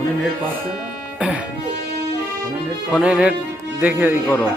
ফোনে নেট পাচ্ছে ফোনে নেট দেখে ই করো।